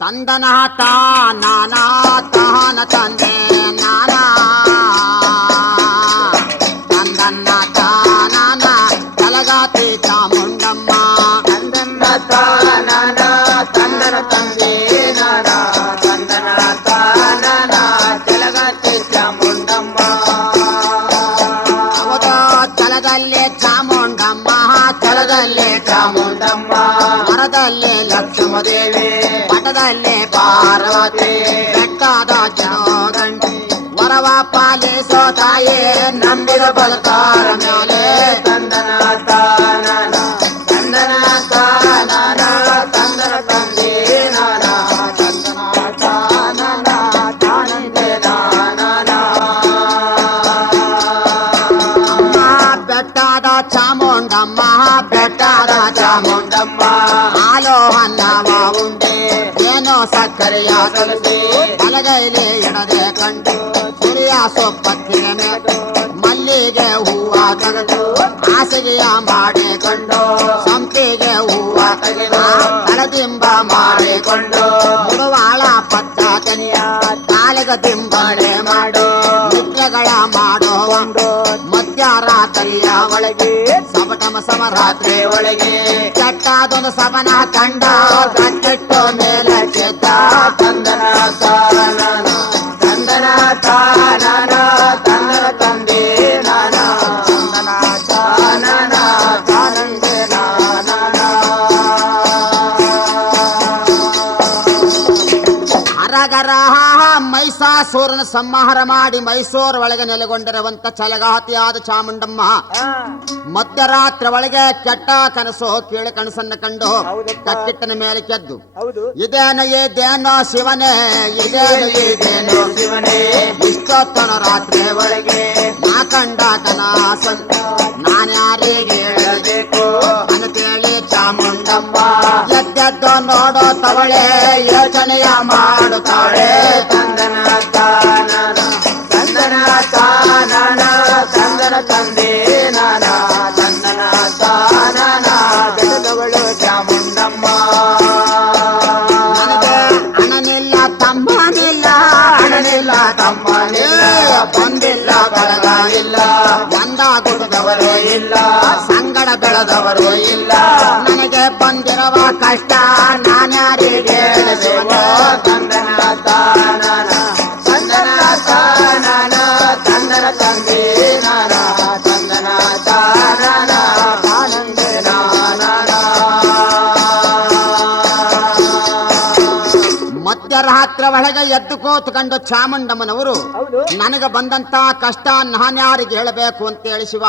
ತಂದನ ತಾನ ತಾನ ತಂದೆ ನಾನಾ ತಂದನ್ನ ತಾನ ತಲಗಾತಿ ಚಾಮುಂಡಮ್ಮ ತಂದನ ತಾನ ತಂದನ ತಂದೆ ನಾನಾ ತಂದನ ತಾನ ತಲಗಾತಿ ಚಾಮುಂಡಮ್ಮ ಅವದ ಛಲದಲ್ಲೇ ಚಾಮುಂಡಮ್ಮ ಛಲದಲ್ಲೇ ಚಾಮುಂಡಮ್ಮ ಮರದಲ್ಲೇ ಲಕ್ಷ್ಮದೇವಿ ಪಟದಲ್ಲೇ ಪಾರ್ವತಿ ಬೆಟ್ಟದ ಜನೋದಂಡಿ ವರವ ಪಾಲಿಸೋ ತಾಯೇ ನಂಬಿದ ಬಲಕಾರ ಮೇಲೆ ತಂದನ ತಾನ ತಂದನ ತಾನ ತಂದನ ತಂದೆ ನಾನ ತಂದನ ತಾನ ತಾನಂದೆ ನಾನ ಬೆಟ್ಟದ ಚಾಮುಂಡಮ್ಮ ಬೆಟ್ಟದ ಚಾಮುಂಡಮ್ಮ ಹಾಲು ಅನ್ನವ ಉಂಡೆ ಏನೋ ಸಕ್ಕರೆಯ ಕಲಸಿ ಬಲಗೈಲಿ ಎಡದೆ ಕಂಡು ಸುರಿಯ ಸೊಪ್ಪತ್ತಿನ ಮೇಲೆ ಮಲ್ಲಿಗೆ ಹೂವ ತೆಗೆದು ಹಾಸಿಗೆಯ ಮಾಡಿಕೊಂಡು ಸಂಪಿಗೆ ಹೂವ ತೆಗೆದು ತಳದಿಂಬ ಮಾಡಿಕೊಂಡು ಮುಳುವಾಳ ಪತ್ತ ತನಿಯ ಕಾಲಿಗ ದಿಂಬಾಣೆ ಮಾಡು ನಿತ್ಯಗಳ ಮಾಡೋ ಒಂದು ಮಧ್ಯರಾತ್ರಿಯ ಒಳಗೆ ಸಬಟಮ ಸಮರಾತ್ರಿ ಒಳಗೆ ಕೆಟ್ಟದೊಂದು ಸವನ ಕಂಡ ಕಟ್ಟಿಟ್ಟು ಮೇಲೆ ಕೆದ್ದ ತಂದನ ತಾನ ತಂದನ ತಾನ ತಂದನ ತಂದೆ ನಾನ ತಂದನ ತಾನ ತಾನಂದೆ ಹರಗರ ಮೈಸಾಸುರನ ಸಂಹಾರ ಮಾಡಿ ಮೈಸೂರು ಒಳಗೆ ನೆಲೆಗೊಂಡಿರುವಂತ ಛಲಗಾತಿಯಾದ ಚಾಮುಂಡಮ್ಮ ಮಧ್ಯರಾತ್ರಿ ಒಳಗೆ ಕೆಟ್ಟ ಕನಸು ಕೀಳು ಕನಸನ್ನ ಕಂಡು ಕಟ್ಟಿಟ್ಟನ ಮೇಲೆ ಕೆದ್ದು ಇದೇನೋ ಶಿವನೇ ಇದೇನೋ ಶಿವನೇ ಇಷ್ಟೊತ್ತನ ರಾತ್ರಿ ಒಳಗೆ ನಾ ಕಂಡ ಕನಸ ನಾನ್ಯಾರಿಗೆ ಹೇಳಬೇಕು ಅಂತೇಳಿ ಚಾಮುಂಡಮ್ಮ ಎದ್ದೆದ್ದು ನೋಡೋ ತವಳೆ ಯೋಚನೆಯ ಮಾಡುತ್ತಾಳೆ ತಂದನ ತಾನ ತಂದನ ತಾನ ತಂದನ ತಂದೆ ನಾನ ತಂದನ ತಾನ ಬೆಳೆದವಳು ಚಾಮುಂಡಮ್ಮ ನನಗೆ ಅಣ್ಣನಿಲ್ಲ ತಮ್ಮನಿಲ್ಲ ಅಣ್ಣನಿಲ್ಲ ತಮ್ಮನಿಲ್ಲ ಬಂದಿಲ್ಲ ಬಳಗ ಇಲ್ಲ ಒಂದ ಗುಡುದವರು ಇಲ್ಲ ಸಂಗಡ ಬೆಳೆದವರು ಇಲ್ಲ ನನಗೆ ಬಂದಿರುವ ಕಷ್ಟ ನಾನ್ಯಾರಿಗೆ ಹೇಳಬೇಕು ತಂದನ ತಾನ ತಂದನ ತಾನ ತಂದನ ತಂದೆ ನಾನ ತಂದನ ತಾನ ತಾನಂದೆ ಮಧ್ಯರಾತ್ರಿ ಒಳಗೆ ಎದ್ದು ಕೂತ್ಕೊಂಡು ಚಾಮುಂಡಮ್ಮನವರು ನನಗೆ ಬಂದಂತ ಕಷ್ಟ ನಾನ್ಯಾರಿಗೆ ಹೇಳಬೇಕು ಅಂತೇಳಿ ಶಿವ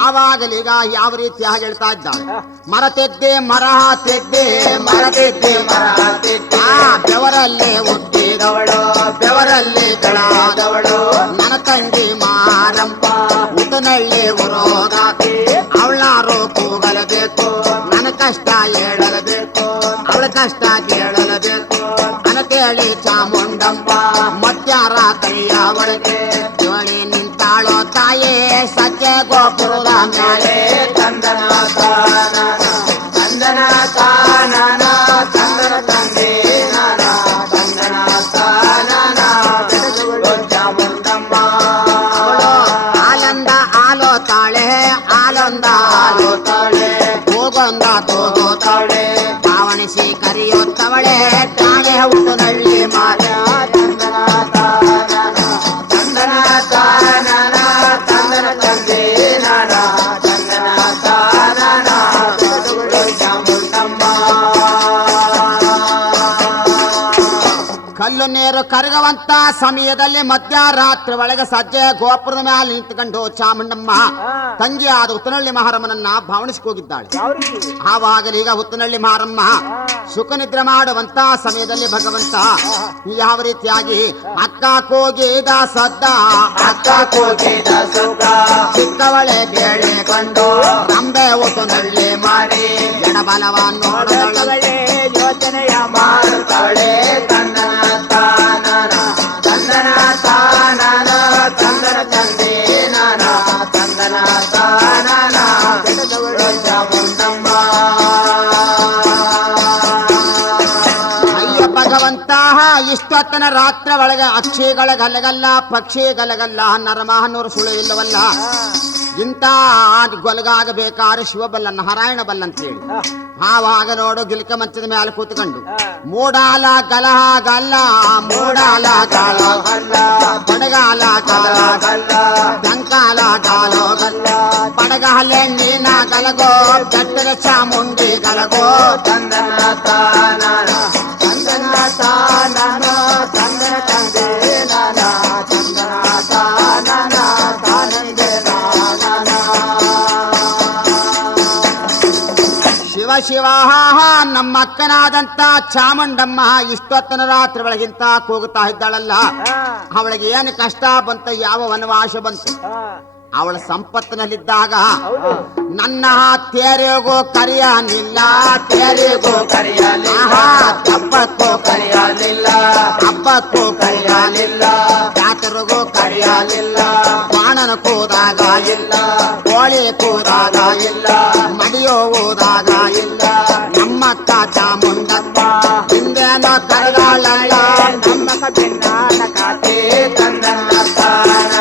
ಆವಾಗಲೀಗ ಯಾವ ರೀತಿಯಾಗಿ ಹೇಳ್ತಾ ಇದ್ದಾಳೆ ಮರ ತೆದ್ದೆ ಮರ ತೆದ್ದೆ ಮರ ತೆದ್ದೆ ಮರ ತೆದ್ದೆ ಬೆವರಲ್ಲಿ ಹುಟ್ಟಿದವಳು ಬೆವರಲ್ಲಿ ಬೆಳಾದವಳು ನನ್ನ ತಂಗಿ ಮಾರಮ್ಮ ಉತ್ತನಳ್ಳಿ ಉರೋಗಾತಿ ಅವಳಾರು ಕೂಗಲಬೇಕು ನನ್ನ ಕಷ್ಟ ಹೇಳಲೇಬೇಕು ಅವಳ ಕಷ್ಟ ಕೇಳಲೇಬೇಕು ಅಂತೇಳಿ ಚಾಮುಂಡಮ್ಮ ಮಧ್ಯರಾತ್ರಿಯ ಒಳಗೆ ಜೋಳಿ ನಿಂತಾಳೋ ತಾಯೇ ಸತ್ಯ ಗೋಪುರದ ಮೇಲೆ ತಂದನ ತಾನ ತಂದನ ತಾನ ತಂದನ ತಂದೆ ನಾನ ತಂದನ ತಾನ ಬೆಳೆದವಳು ಚಾಮುಂಡಮ್ಮ ಆಲಂದ ಆಲೋ ತಾಳೆ ಆಲೊಂದ ಆಲೋ ತಾಳೆ ಹೋಗೊಂದ ತೋಗೋತಾಳೆ ಪಾವಣಿಸಿ ಕರೆಯುತ್ತವಳೆ ತಾಳೆ ಹುಟ್ಟುನಳ್ಳಿ ಮಾರ ತಂದನ ತಾನ ತಂದನ ತಾನ ತಂದನ ತಂದೆ ನಾನ ತಂದನ ತಾನ ಬೆಳೆದವಳು ಚಾಮುಂಡಮ್ಮ ಕಲ್ಲು ನೀರು ಕರಗುವಂತ ಸಮಯದಲ್ಲಿ ಮಧ್ಯರಾತ್ರಿ ಒಳಗೆ ಸಜ್ಜೆ ಗೋಪುರದ ಮೇಲೆ ನಿಂತುಕೊಂಡು ಚಾಮುಂಡಮ್ಮ ತಂಗಿಯಾದ ಉತ್ತನಳ್ಳಿ ಮಹಾರಮ್ಮನನ್ನ ಭಾವಣಿಸಿಕ್ ಹೋಗಿದ್ದಾಳೆ ಆವಾಗಲೀಗ ಉತ್ತನಳ್ಳಿ ಮಹಾರಮ್ಮ ಸುಖನಿದ್ರೆ ಮಾಡುವಂತ ಸಮಯದಲ್ಲಿ ಭಗವಂತ ಯಾವ ರೀತಿಯಾಗಿ ಅಕ್ಕ ಕೂಗಿದ ಸದ್ದ ಅಕ್ಕ ಕೂಗಿದ ಸುಖ ಚಿಕ್ಕವಳೆ ಕೇಳಿಕೊಂಡು ರಂಬೆ ಉತ್ತನಳ್ಳಿ ಮಾಡಿ ಎಡಬಲವ ನೋಡದವಳೆ ಯೋಚನೆಯ ಮಾಡುತ್ತಾಳೆ ತಂದನ ತಾನ ತಂದನ ತಾನ ತಂದನ ತಂದೆ ನಾನ ತಂದನ ತಾನ ಬೆಳೆದವಳು ಚಾಮುಂಡಮ್ಮ ಭಗವಂತ ಇಷ್ಟೊತ್ತನ ರಾತ್ರಿ ಒಳಗೆ ಅಕ್ಷಿಗಳ ಗಲಗಲ್ಲ ಪಕ್ಷಿ ಗಲಗಲ್ಲ ನರಮಹನೂರು ಸುಳು ಇಲ್ಲವಲ್ಲ ಇಂಥ ಗೊಲಗಾಗಬೇಕಾದ್ರೆ ಶಿವಬಲ್ಲ ನಾರಾಯಣ ಬಲ್ಲ ಅಂತೇಳಿ ಆವಾಗ ನೋಡು ಗಿಲ್ಕ ಮಂಚದ ಮೇಲೆ ಕೂತ್ಕೊಂಡು ಮೂಡಾಲ ಗಲಹ ಗಲ್ಲ ಮೂಡಾಲ ಗಾಳ ಗಲ್ಲ ಬಡಗಾಲ ಗಾಳ ಗಲ್ಲ ದಂಕಾಲ ಗಾಲೋ ಗಲ್ಲ ಬಡಗಾಲೆ ನೀನ ಗಲಗೋ ಬೆಟ್ಟದ ಚಾಮುಂಡಿ ಗಲಗೋ ತಂದನ ತಾನ ತಂದನ ತಾನ ತಂದನ ತಂದೆ ನಾನ ತಂದನ ತಾನ ತಾನಂದೆ ಶಿವ ಶಿವ ನಮ್ಮ ಅಕ್ಕನಾದಂತ ಚಾಮುಂಡಮ್ಮ ಇಷ್ಟೊತ್ತನ ರಾತ್ರಿ ಒಳಗಿಂತ ಕೂಗುತ್ತಾ ಇದ್ದಾಳಲ್ಲ ಅವಳಿಗೆ ಏನು ಕಷ್ಟ ಬಂತ ಯಾವ ವನವಾಸ ಬಂತು ಅವಳ ಸಂಪತ್ತಿನಲ್ಲಿದ್ದಾಗ ನನ್ನ ತೇರೆಗೂ ಕರೆಯಲಿಲ್ಲ ತೇರೆಗೂ ಕರೆಯಲಿಲ್ಲ ಹಬ್ಬಕ್ಕೂ ಕರೆಯಲಿಲ್ಲ ಹಬ್ಬಕ್ಕೂ ಕರೆಯಲಿಲ್ಲ ಜಾತರಿಗೂ ಕರೆಯಲಿಲ್ಲ ಬಾಣನ ಕೂದಾಗ ಇಲ್ಲ ಕೋಳಿ ಕೂದಾಗ ಇಲ್ಲ ಮಡಿಯೋ ಹೋದಾಗ ಇಲ್ಲ ನಮ್ಮಕ್ಕ ಚಾಮುಂಡಪ್ಪ ಹಿಂದೇನೋ ಕರೆದಾಳಲ್ಲ ನಮ್ಮ ಕಬಿನ್ನಾನ ಕಾತೆ ತಂದನ ತಾನ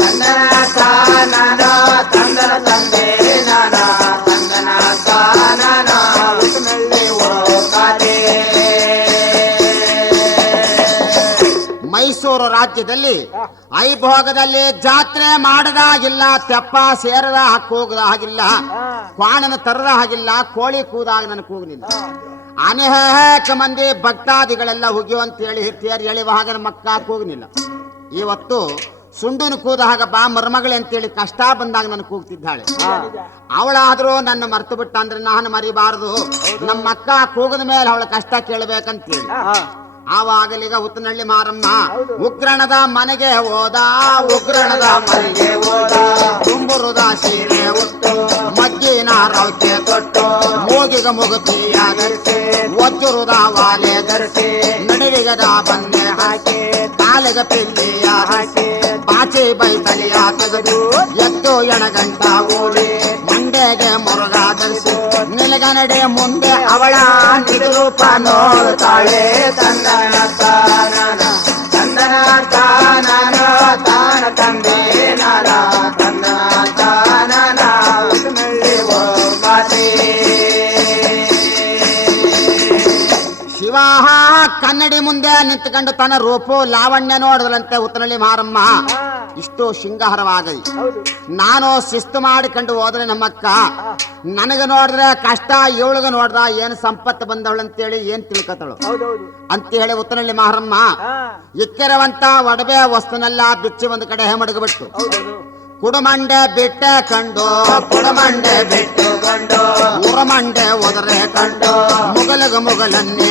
ತಂದನ ತಾನ ತಂದನ ತಂದೆ ನಾನ ತಂದನ ತಾನ ಉಸಿನಲ್ಲಿ ಕಾತೆ ಮೈಸೂರು ರಾಜ್ಯದಲ್ಲಿ ಐಭೋಗದಲ್ಲಿ ಜಾತ್ರೆ ಮಾಡದಾಗಿಲ್ಲ ತೆಪ್ಪ ಸೇರದ ಕೂಗದ ಹಾಗಿಲ್ಲ ಕ್ವಾಣನ ತರದ ಹಾಗಿಲ್ಲ ಕೋಳಿ ಕೂದಾಗ ನನ್ನ ಕೂಗಲಿಲ್ಲ ಅನೇಕ ಮಂದಿ ಭಕ್ತಾದಿಗಳೆಲ್ಲ ಹುಗಿಯುವಂತೇಳಿ ತೇರು ಎಳೆಯುವ ಹಾಗೆ ನಮ್ಮ ಅಕ್ಕ ಕೂಗಲಿಲ್ಲ ಇವತ್ತು ಸುಂಡುನು ಕೂದ ಹಾಗ ಬಾ ಮರ್ಮಗಳೇ ಅಂತೇಳಿ ಕಷ್ಟ ಬಂದಾಗ ನನ್ನ ಕೂಗ್ತಿದ್ದಾಳೆ ಅವಳಾದ್ರೂ ನನ್ನ ಮರ್ತು ಬಿಟ್ಟ ಅಂದ್ರೆ ನಾನು ಮರಿಬಾರದು ನಮ್ಮ ಅಕ್ಕ ಕೂಗದ ಮೇಲೆ ಅವಳ ಕಷ್ಟ ಕೇಳಬೇಕಂತೇಳಿ ಆವಾಗಲೀಗ ಉತ್ತನಹಳ್ಳಿ ಮಾರಮ್ಮ ಉಗ್ರಣದ ಮನೆಗೆ ಹೋದ ಉಗ್ರಣದ ಮನೆಗೆ ಹೋದ ತುಂಬುರುದ ಸೀರೆ ಉಟ್ಟು ಮಗ್ಗಿನ ರೌಕೆ ತೊಟ್ಟು ಮೂಗಿಗ ಮುಗುತಿಯ ಧರಿಸಿ ಒಜ್ಜುರುದ ವಾಲೆ ಧರಿಸಿ ನಡುವಿಗದ ಬಂದೆ ಹಾಕಿ ಕಾಲಿಗ ಪಿಲ್ಲಿಯ ಹಾಕಿ ಬಾಚಿ ಬೈತಲಿಯ ತೆಗೆದು ಎದ್ದು ಎಣಗಂಟ ಓಡಿ ಮಂಡೆಗೆ ಮುರುಗ ಧರಿಸಿ ನಿಲಗನಡೆ ಮುಂದೆ ಅವಳ ನಿರೂಪ ನೋಡುತ್ತಾಳೆ ತಂದನ ತಾನ ತಂದನ ತಾನ ತಾನ ತಂದೆ ನಾನ ತಂದನ ತಾನ ಉಸಿನಲ್ಲಿ ಕಾತೆ ಶಿವ ಕನ್ನಡಿ ಮುಂದೆ ನಿಂತುಕೊಂಡು ತನ್ನ ರೂಪು ಲಾವಣ್ಯ ನೋಡಿದ್ರಂತೆ ಉತ್ತನಹಳ್ಳಿ ಮಾರಮ್ಮ ಇಷ್ಟು ಶೃಂಗಾರವಾಗಲಿ ನಾನು ಶಿಸ್ತು ಮಾಡಿಕೊಂಡು ಹೋದ್ರೆ ನಮ್ಮಕ್ಕ ನನಗೆ ನೋಡಿದ್ರೆ ಕಷ್ಟ ಇವಳಿಗೆ ನೋಡ್ದ ಏನ್ ಸಂಪತ್ತು ಬಂದವಳು ಅಂತೇಳಿ ಏನ್ ತಿಳ್ಕೊತಳು ಅಂತೇಳಿ ಉತ್ತನಹಳ್ಳಿ ಮಾರಮ್ಮ ಇಕ್ಕಿರುವಂತ ಒಡವೆ ವಸ್ತುನೆಲ್ಲ ಬಿಚ್ಚಿ ಒಂದು ಕಡೆ ಮಡಗಬಿಟ್ಟು ಕುಡಮಂಡೆ ಬಿಟ್ಟೆ ಕಂಡು ಕುಡಮಂಡೆ ಬಿಟ್ಟು ಕಂಡು ಉರಮಂಡೆ ಒದರೆ ಕಂಡು ಮುಗಲಗ ಮುಗಲನ್ನೇ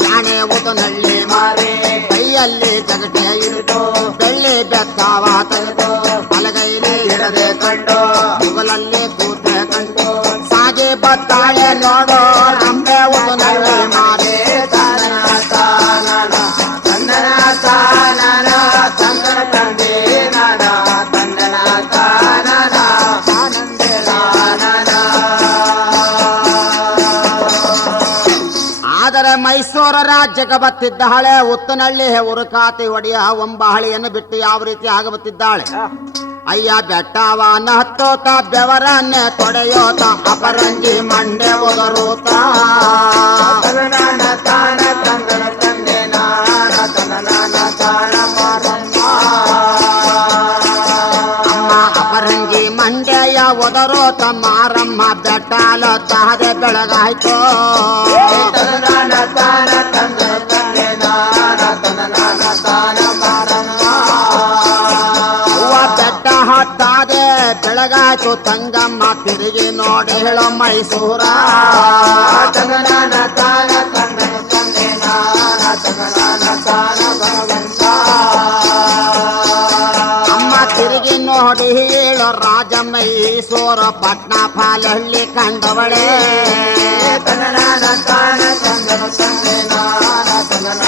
ಜಾಣೆ ಉತ್ತನಹಳ್ಳಿ ಮಾರಿ ಕೈಯಲ್ಲಿ ಜಗಟೆ ಹಿಡಿದು ಬೆಳ್ಳಿ ಬೆತ್ತಾವ ತೆಗೆದು ಬಲಗೈಲಿ ಹಿಡದೆ ಕಂಡು ಮುಗಲಲ್ಲಿ ಕೂತೆ ಕಂಡು ಸಾಗಿ ಬತ್ತಾಳೆ ನೋಡು ರಂಬೆ ಉತ್ತನಹಳ್ಳಿ ಮಾರಿ ತಂದನ ತಾನ ತಂದನ ತಾನ ತಂದನ ತಂದೆ ನಾನ ತಂದನ ತಾನ ತಾನಂದೆ ಆದರೆ ಮೈಸೂರು ರಾಜ್ಯಕ್ಕೆ ಬತ್ತಿದ್ದಾಳೆ ಉತ್ತನಹಳ್ಳಿ ಉರುಕಾತಿ ಒಡೆಯ ಒಂಬಹಳಿಯನ್ನು ಬಿಟ್ಟು ಯಾವ ರೀತಿ ಆಗಬತ್ತಿದ್ದಾಳೆ ಅಯ್ಯ ಬೆಟ್ಟವನ ಹತ್ತೋತ ಬೆವರನ್ನೇ ತೊಡೆಯೋತ ಅಪರಂಜಿ ಮಂಡೆ ಒದರೋತ ತಂದನ ತಾನ ತಂದನ ತಂದೆ ನಾನ ತಂದನ ತಾನ ಮಾರಮ್ಮ ಅಮ್ಮ ಅಪರಂಜಿ ಮಂಡೆಯ ಒದರೋತ ಮಾರಮ್ಮ ಬೆಟ್ಟಾಲ ತಹದೆ ಬೆಳಗಾಯ್ತು ತಂದನ ತಾನ ತಂದನ ತಂದೆ ನಾನ ತಂದನ ತಾನ ಮಾರಮ್ಮ ಹೂವ ಬೆಟ್ಟ ಹತ್ತಾದೆ ಬೆಳಗಾಯ್ತು ತಂಗಮ್ಮ ತಿರುಗಿ ನೋಡಿ ಹೇಳೋ ಮೈಸೂರ ತಂದನ ತಾನ ತಂದನ ತಂದೆ ನಾನ ತಂದನ ತಾನ ಭಗವಂತ ಅಮ್ಮ ತಿರುಗಿ ನೋಡಿ ಹೇಳೋ ರಾಜ ಮೈಸೂರು ಪಟ್ನ ಪಾಲಹಳ್ಳಿ ಕಂಡವಳೆ ತಂದನ ತಾನ ತಂದನ ತಂದೆ ನಾನ ತಂದನ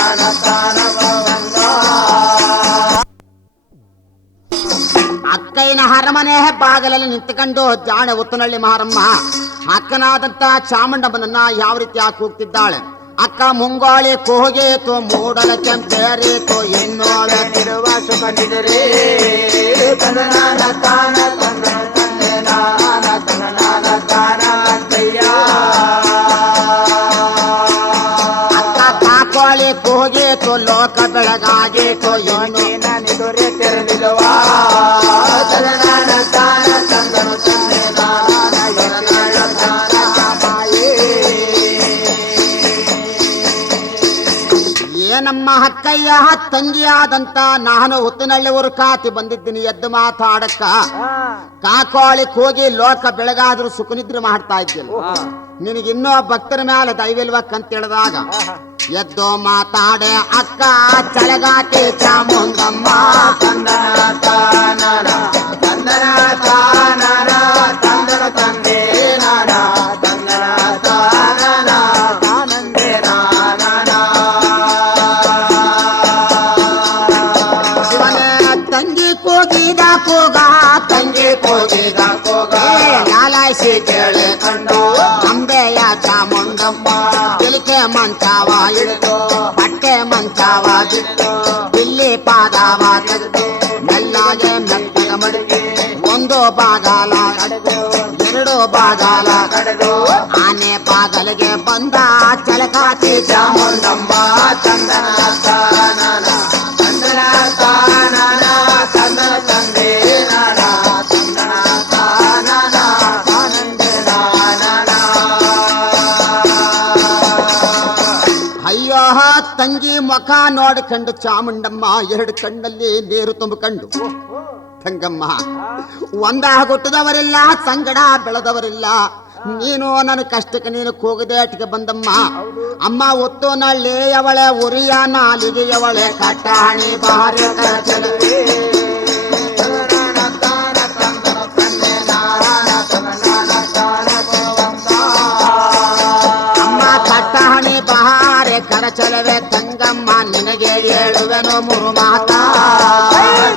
ತಾನ ಭಗವಂತ ಅಕ್ಕಯ್ಯನ ಅರಮನೆ ಬಾಗಿಲಲ್ಲಿ ನಿಂತುಕೊಂಡು ಜಾಣೆ ಉತ್ತನಹಳ್ಳಿ ಮಾರಮ್ಮ ಅಕ್ಕನಾದಂತ ಚಾಮುಂಡಮ್ಮನನ್ನ ಯಾವ ರೀತಿ ಕೂಗ್ತಿದ್ದಾಳೆ ಅಕ್ಕ ಮುಂಗೋಳಿ ಕೂಗೀತು ಮೂಡಲ ಕೆಂಪೇರಿತು ಇನ್ನೋವೆ ತಿರುವ ಸುಖ ನಿದರೆ ತಂದನಾನ ತಾನ ತಂದನ ತಂದೆ ನಾನ ತಂದನಾನ ತಾನ ಅಂತಯ್ಯ ಅಕ್ಕ ಕಾಕೋಳಿ ಕೂಗೀತು ಲೋಕ ಬೆಳಗಾಗೀತು ಇನ್ನು ನಿದುರೆ ತೆರಳಿರುವ ತಂದನಾನ ತಾನ ತಂದನ ತಂದೆ ನಾನ ತಂದನಾನ ತಾನ ಮಾಯೇ ಏನಮ್ಮ ಅಕ್ಕಯ್ಯ ತಂಗಿಯಾದಂತ ನಾನು ಹುತ್ತಿನಳ್ಳಿ ಊರು ಕಾತಿ ಬಂದಿದ್ದೀನಿ ಎದ್ದು ಮಾತಾಡಕ್ಕ ಕಾಕೋಳಿ ಕೂಗಿ ಲೋಕ ಬೆಳಗಾದ್ರೂ ಸುಖನಿದ್ರೆ ಮಾಡ್ತಾ ಇದ್ದಿಲ್ಲ ನಿನಗಿನ್ನೂ ಭಕ್ತರ ಮೇಲೆ ದೈವಿಲ್ವಕ್ಕಂತ ಹೇಳಿದಾಗ ಎದ್ದು ಮಾತಾಡೆ ಅಕ್ಕ ಚಳಗಾಟಿ ಚಾಮುಂಡಮ್ಮ ತಂದನ ತಾನನ ತಂದನ ತಾನನ ತಂದನ ತಂದೆ ನಾನ ತಂದನ ತಾನನ ತಾನಂದೆ ನಾನನ ಶಿವನೇ ತಂಗಿ ಕೂಗಿದ ಕೂಗ ತಂಗಿ ಕೂಗಿದ ಕೂಗ ಲಾಲಾಯಿಸಿ ಕೇಳಿ ಕಂಡು ಅಂಬೆಯ ಚಾಮುಂಡಮ್ಮ ತಿಲಿಕೆ ಮಂಚಾವ ಹಿಡಿದು ಬಟ್ಟೆ ಮಂಚಾವ ಬಿಟ್ಟು ಇಲ್ಲಿ ಪಾದವ ತೆಗೆದು ಮೆಲ್ಲಗೆ ಮೆತ್ತಗ ಮಡಿಕೆ ಒಂದು ಬಾಗಾಲ ಕಡೆದು ಎರಡು ಬಾಗಾಲ ಕಡೆದು ಆನೆ ಬಾಗಲಿಗೆ ಬಂದ ಚಳಕಾತಿ ಚಾಮುಂಡಮ್ಮ ತಂದನ ತಾನನ ತಂದನ ತಾನನ ತಂದನ ತಂದೆ ನಾನ ತಂದನ ತಾನನ ತಾನಂದೆ ನಾನನ ಅಯ್ಯೋ ತಂಗಿ ಮುಖ ನೋಡಿಕೊಂಡು ಚಾಮುಂಡಮ್ಮ ಎರಡು ಕಣ್ಣಲ್ಲಿ ನೀರು ತುಂಬಿಕೊಂಡು ತಂಗಮ್ಮ ಒಂದ ಹುಟ್ಟಿದವರಿಲ್ಲ ಸಂಗಡ ಬೆಳೆದವರಿಲ್ಲ ನೀನು ನನ್ನ ಕಷ್ಟಕ್ಕೆ ನೀನು ಕೂಗದೇಟಿಗೆ ಬಂದಮ್ಮ ಅಮ್ಮ ಒತ್ತು ನಳ್ಳಿ ಅವಳೆ ಉರಿಯ ನಾಲಿಗೆ ಅವಳೆ ಕಟ್ಟಾಣಿ ಬಾರಿ ಕರಚಲವೇ ತಂದನ ತಾನ ತಂದನ ತಂದೆ ನಾನ ತಂದನ ತಾನ ಭಗವಂತ ಅಮ್ಮ ಕಟ್ಟಾಣಿ ಬಾರಿ ಕರಚಲವೇ ತಂಗಮ್ಮ ನಿನಗೆ ಹೇಳುವೆನು ಮೂರು ಮಾತಾ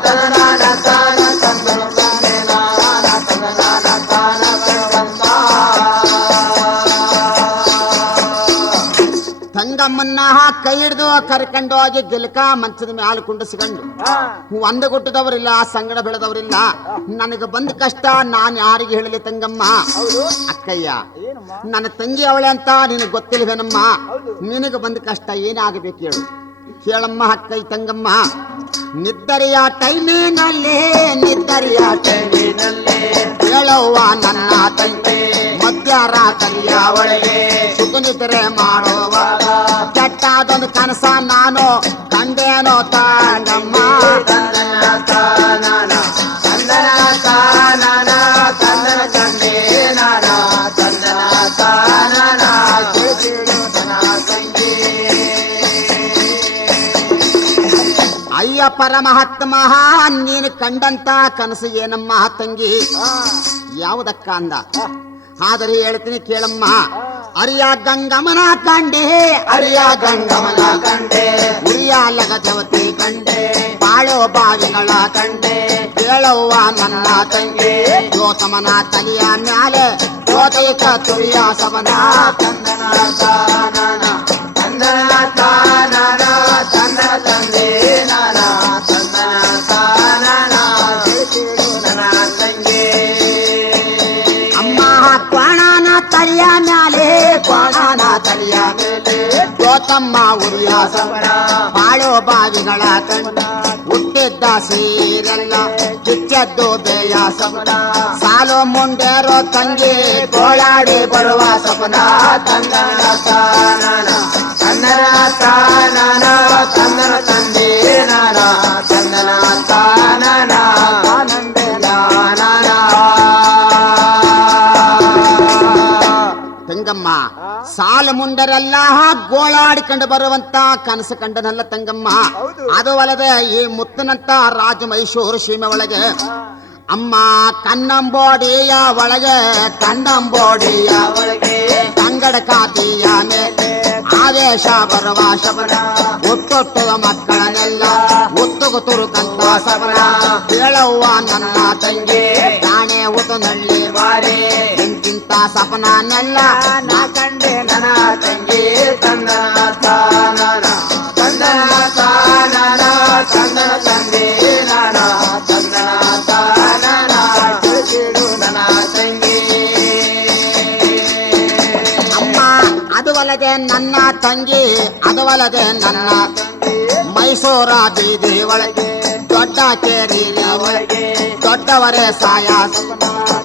ತಂದನ ತಾನ ತಂದನ ತಂದೆ ನಾನ ತಂದನ ತಾನ ಭಗವಂತ ತಂಗಮ್ಮನ್ನ ಕೈ ಹಿಡಿದು ಕರ್ಕೊಂಡು ಹೋಗಿ ಗಿಲ್ಕ ಮಂಚದ ಮ್ಯಾಲ ಕುಂಡಿಸ್ಕೊಂಡು ಒಂದು ಗುಟ್ಟದವರಿಲ್ಲ ಸಂಗಡ ಬೆಳೆದವರಿಲ್ಲ ನನಗೆ ಬಂದ ಕಷ್ಟ ನಾನು ಯಾರಿಗೆ ಹೇಳಲಿ ತಂಗಮ್ಮ ಅಕ್ಕಯ್ಯ ನನ್ನ ತಂಗಿ ಅವಳೆ ಅಂತ ನಿನಗೆ ಗೊತ್ತಿಲ್ವೇನಮ್ಮ ನಿನಗೆ ಬಂದ ಕಷ್ಟ ಏನಾಗಬೇಕು ಹೇಳು ಹೇಳಮ್ಮ ಅಕ್ಕಯ್ಯ ತಂಗಮ್ಮ ನಿದ್ದರಿಯ ಟೈಮಿನಲ್ಲಿ ನಿದ್ದರಿಯ ಟೈಮಿನಲ್ಲಿ ಹೇಳವ್ವ ನನ್ನ ತಂಗಿ ಮಧ್ಯರಾತ್ರಿಯ ಒಳಗೆ ಸುಖನಿದ್ರೆ ಮಾಡುವಾಗ ಕೆಟ್ಟಾದೊಂದು ಕನಸ ನಾನು ಕಂಡೇನೋ ತಂಗಮ್ಮ ತಂದನ ತಾನನ ತಂದನ ತಾನನ ತಂದನ ತಂದೆ ನಾನ ತಂದನ ತಾನನ ತಿಳಿಸಿಡುದನ ತಂಗಿ ಅಯ್ಯ ಪರಮಹತ್ಮ ನೀನು ಕಂಡಂತ ಕನಸು ಏನಮ್ಮ ತಂಗಿ ಯಾವುದಕ್ಕ ಅಂದ ಆದರೆ ಹೇಳ್ತೀನಿ ಕೇಳಮ್ಮ ಅರಿಯ ಗಂಗಮನ ಕಂಡೆ ಅರಿಯ ಗಂಗಮನ ಕಂಡೆ ಉರಿಯ ಲಗಜವತಿ ಕಂಡೆ ಬಾಳೋ ಬಾವಿಗಳ ಕಂಡೆ ಕೇಳವ್ವ ನನ್ನ ತಂಗಿ ಜ್ಯೋತಮನ ತಲೆಯ ಮ್ಯಾಲೆ ಜ್ಯೋತಿಕ ತುರಿಯ ಸವನ ತಂದನ ತಾನನ ತಂದನ ತಾನನ ತಂದನ ತಂದೆ ನಾನ ತಂದನ ತಾನನ ತಿಳಿಸಿಡುದನ ತಂಗಿ ಅಮ್ಮ ಕ್ವಾಣನ ತಲೆಯ ಮ್ಯಾಲೆ ಕ್ವಾಣನ ತಲೆಯ ಮೇಲೆ ಜ್ಯೋತಮ್ಮ ಉರಿಯ ಸವನ ಬಾಳೋ ಬಾವಿಗಳ ಕಂಡ ಹುಟ್ಟಿದ್ದ ಸೀರೆಲ್ಲ ಕಿಚ್ಚದ್ದು ಬೇಯ ಸವನ ಸಾಲು ಮುಂಡೇರೋ ತಂಗಿ ಗೋಳಾಡಿ ಬರುವ ಸವನ ತಂದನ ತಾನನ ತಂದನ ತಾನನ ತಂದನ ತಂದೆ ನಾನ ತಂದನ ತಾನನ ತಾನಂದೆ ನಾನನ ತಂಗಮ್ಮ ಸಾಲು ಮುಂಡರೆಲ್ಲ ಗೋಳಾಡಿಕೊಂಡು ಬರುವಂತ ಕನಸು ಕಂಡನಲ್ಲ ತಂಗಮ್ಮ ಅದು ಅಲ್ಲದೆ ಈ ಮುತ್ತನಂತ ರಾಜ ಮೈಸೂರು ಸೀಮೆ ಒಳಗೆ ಅಮ್ಮ ಕನ್ನಂಬೋಡಿಯ ಒಳಗೆ ಕನ್ನಂಬೋಡಿಯ ಒಳಗೆ ತಂಗಡ ಕಾತಿಯ ಮೇಲೆ ಆವೇಶ ಬರುವ ಶಬನ ಒಟ್ಟೊಟ್ಟದ ಮಕ್ಕಳನ್ನೆಲ್ಲ ಒತ್ತುಗು ತುರುಕಂತ ಸಬನ ಕೇಳವ್ವ ನನ್ನ ತಂಗಿ ನಾಣೆ ಉತನಳ್ಳಿ ಬಾರೆ ಇಂತಿಂತ ಸಪನನೆಲ್ಲ ನಾ ಕಂಡೆ ನನ್ನ ತಂಗಿ ತಂದ ತಂದನ ತಾನನ ತಂದನ ತಾನನ ತಂದನ ತಂದೆ ನಾನ ತಂದನ ತಾನನ ಕೇಳು ನನ್ನ ತಂಗಿ ಅಮ್ಮ ಅದು ಅಲ್ಲದೆ ನನ್ನ ತಂಗಿ ಅದು ಅಲ್ಲದೆ ನನ್ನ ಮೈಸೂರ ಬೀದಿ ಒಳಗೆ ದೊಡ್ಡ ಕೇರಿ ಒಳಗೆ ದೊಡ್ಡವರೇ ಸಾಯ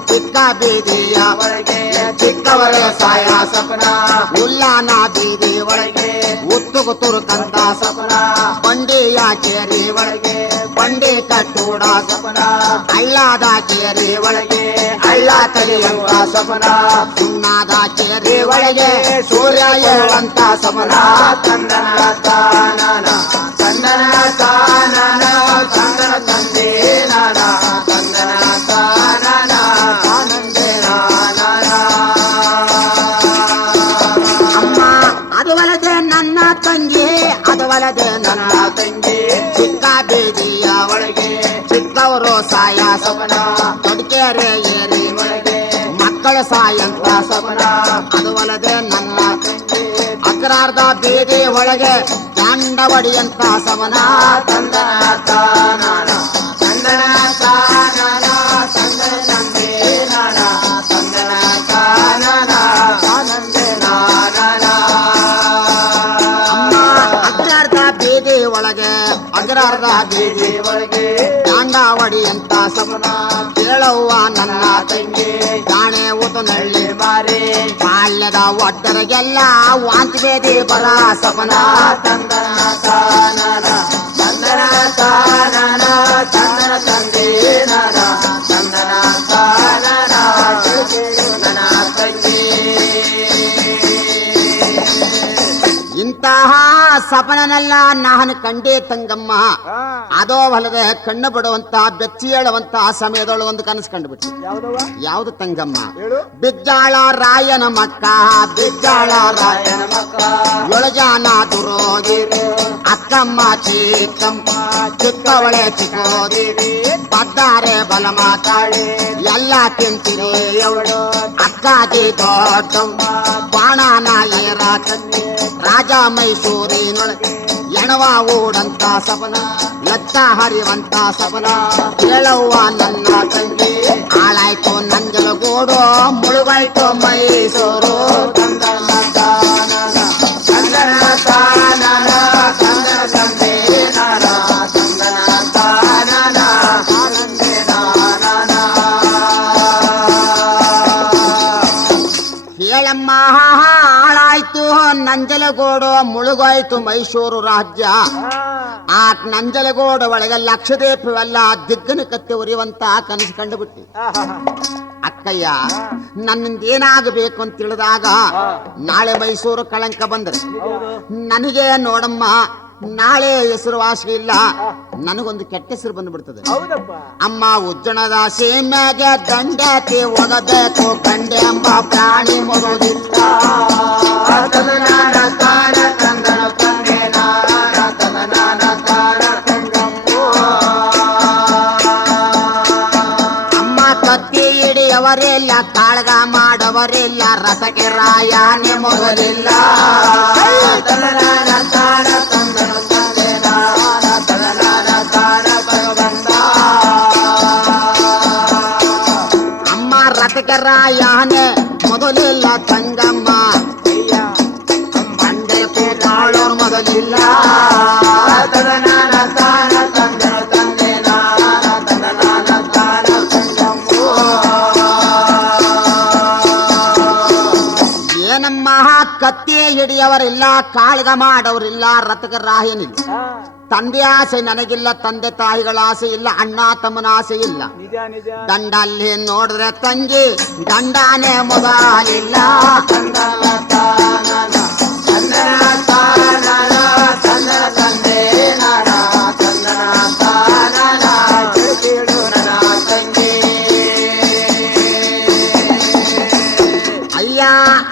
ಚಿಕ್ಕ ಬೀದಿಯ ಒಳಗೆ ಚಿಕ್ಕವರೇ ಸಾಯ ಸಪನ ಉಲ್ಲಾನ ಬೀದಿ ಒಳಗೆ ಉತ್ತುಗುತುರು ಕಂದ ಸಪನ ಬಂಡಿಯ ಕೇರಿ ಒಳಗೆ ಬಂಡಿ ಕಟ್ಟೂಡ ಸಪನ ಹಳ್ಳದ ಕೇರಿ ಒಳಗೆ ಹಳ್ಳ ತಲೆಯುವ ಸಪನ ಸುಣ್ಣದ ಕೇರಿ ಒಳಗೆ ಸೂರ್ಯ ಏಳುವಂತ ಸಪನ ತಂದನ ತಾನನ ತಂದನ ತಾನನ ತಂದನ ತಂದೆ ನಾನ ತಂದನ ತಾನನ ಆನಂದೇ ನಾನ ಅಮ್ಮ ಅದು ಅಲ್ಲದೆ ನನ್ನ ತಂಗಿ ಅದು ಅಲ್ಲದೆ ನನ್ನ ತಂಗಿ ಚಿಕ್ಕ ಬೀದಿಯ ಒಳಗೆ ಚಿಕ್ಕವರು ಸಾಯ ಸಪನ ದೊಡ್ಡಕೆರೆ ಏರಿ ಒಳಗೆ ಮಕ್ಕಳ ಸಾಯಂತ ಸಪನ ಅದು ಅಲ್ಲದೆ ನನ್ನ ಅಗ್ರಾರ್ಧ ಬೀದಿ ಒಳಗೆ ದಂಡ ಹೊಡಿಯಂತ ಸವನ ತಂದನ ತಾನನ ತಂದನ ತಾನನ ತಂದನ ತಂದೆ ನಾನ ತಂದನ ತಾನನ ಆನಂದೇ ನಾನ ಅಮ್ಮ ಅಗ್ರಾರ್ಧ ಬೀದಿ ಒಳಗೆ ಅಗ್ರಾರ್ಧ ಬೀದಿ ಒಳಗೆ ದಂಡ ಹೊಡಿಯಂತ ಸವನ ಕೇಳವ್ವ ನನ್ನ ತಂಗಿ ದಾಣೆ ಊತನಳ್ಳಿ ಮಾರಿ ಬಾಲ್ಯದ ಒಡ್ಡರಿಗೆಲ್ಲ ವಾಂತಿ ಬೇದಿ ಬರ ಸಪನ ತಂದನ ತಾನನ ತಂದನ ತಾನನ ತಂದನ ತಂದೆ ನಾನ ತಂದನ ತಾನನ ಕೇಳು ನನ್ನ ತಂಗಿ ಇಂತಹ ಸಪನನೆಲ್ಲ ನಾನು ಕಂಡೇ ತಂಗಮ್ಮ ಅದೋ ಹೊಲದ ಕಣ್ಣು ಬಿಡುವಂತ ಬೆಚ್ಚಿ ಹೇಳುವಂತ ಸಮಯದೊಳಗೆ ಒಂದು ಕನಸು ಕಂಡುಬಿಟ್ಟು ಯಾವ್ದವ ಯಾವ್ದು ತಂಗಮ್ಮ ಹೇಳು ಬಿಜ್ಜಾಳ ರಾಯನ ಮಕ್ಕ ಬಿಜ್ಜಾಳ ರಾಯನ ರಾಯನ ಮಕ್ಕ ಯೊಳಜಾನ ದುರೋಗಿ ಅಕ್ಕಮ್ಮ ಚಿಕ್ಕಮ್ಮ ಚಿಕ್ಕವಳೆ ಚಿಕ್ಕೋದಿ ಬದ್ದಾರೆ ಬಲ ಮಾತಾಡಿ ಎಲ್ಲ ತಿಂತಿರಿ ಅವಳು ಅಕ್ಕಾಗಿ ದೊಡ್ಡಮ್ಮ ಬಾಣನ ಏರ ಕಟ್ಟಿ ರಾಜ ಮೈಸೂರಿನೊಳಗೆ ಎಣವ ಓಡಂತ ಸಪನ ಲಚ್ಚ ಹರಿವಂತ ಸಪನ ಕೇಳವ್ವ ನನ್ನ ತಂಗಿ ಹಾಳಾಯ್ತು ನಂಜಲಗೂಡು ಮುಳುಗಾಯ್ತು ಮೈಸೂರು ತಂದನ ತಾನನ ತಂದನ ತಾನನ ತಂದನ ತಂದೆ ನಾನ ತಂದನ ತಾನನ ಆನಂದೇ ನಾನ ಹೇಳಮ್ಮ ಹಾಳಾಯ್ತು ನಂಜಲಗೂಡು ಮುಳುಗಾಯ್ತು ಮೈಸೂರು ರಾಜ್ಯ ಆ ನಂಜಲಗೂಡು ಒಳಗೆ ಲಕ್ಷದೀಪವೆಲ್ಲ ದಿಗ್ಗನ ಕತ್ತಿ ಉರಿಯುವಂತ ಕನಸು ಕಂಡುಬಿಟ್ಟಿ ಅಕ್ಕಯ್ಯ ನನ್ನಿಂದ ಏನಾಗಬೇಕು ಅಂತ ತಿಳಿದಾಗ ನಾಳೆ ಮೈಸೂರು ಕಳಂಕ ಬಂದ್ರೆ ನನಗೆ ನೋಡಮ್ಮ ನಾಳೆ ಹೆಸರುವಾಸಿ ಇಲ್ಲ ನನಗೊಂದು ಕೆಟ್ಟ ಹೆಸರು ಬಂದ್ಬಿಡ್ತದೆ ಹೌದಪ್ಪ ಅಮ್ಮ ಉಜ್ಜಣದ ಸೀಮೆಗೆ ದಂಡತಿ ಒಗಬೇಕು ಕಂಡೆ ಎಂಬ ಪ್ರಾಣಿ ಮರುದಿಲ್ಲ ತಂದನ ತಾನ ತಂದನ ತಂದೆ ನಾನ ತಂದನ ತಾನ ತಂಗಮ್ಮೋ ಅಮ್ಮ ಕತ್ತಿ ಹಿಡಿಯವರಿಲ್ಲ ಕಾಳಗ ಮಾಡವರಿಲ್ಲ ರಥಕ್ಕೆ ರಾಯನೇ ಮೊದಲಿಲ್ಲ ತಂದನ ತಾನ ತಂದನ ತಂದೆ ನಾನ ತಂದನ ತಾನ ಭಗವಂತ ಅಮ್ಮ ರಥಕ್ಕೆ ರಾಯನೇ ಮೊದಲಿಲ್ಲ ತಂಗಮ್ಮ ಅಯ್ಯ ಮಂಡೆ ಕೂತಾಳೋರು ಮೊದಲಿಲ್ಲ ತಂದನ ತಾನ ತಂದನ ತಂದೆ ನಾನ ತಂದನ ತಾನ ತಂಗಮ್ಮೋ ಏನಮ್ಮ ಕತ್ತಿ ಹಿಡಿಯವರಿಲ್ಲ ಕಾಳಗ ಮಾಡವರಿಲ್ಲ ರಥಕ್ಕೆ ರಾಯನಿಲ್ಲ ತಂದೆ ಆಸೆ ನನಗಿಲ್ಲ ತಂದೆ ತಾಯಿಗಳ ಆಸೆ ಇಲ್ಲ ಅಣ್ಣ ತಮ್ಮನ ಆಸೆ ಇಲ್ಲ ನಿಜ ನಿಜ ದಂಡಲ್ಲಿ ನೋಡಿದ್ರೆ ತಂಗಿ ದಂಡಾನೆ ಮೊದಲಿಲ್ಲ ತಂದನ ತಾನನ ತಂದನ ತಾನನ ತಂದನ ತಂದೆ ನಾನ ತಂದನ ತಾನನ ಕೇಳು ನನ್ನ ತಂಗಿ ಅಯ್ಯ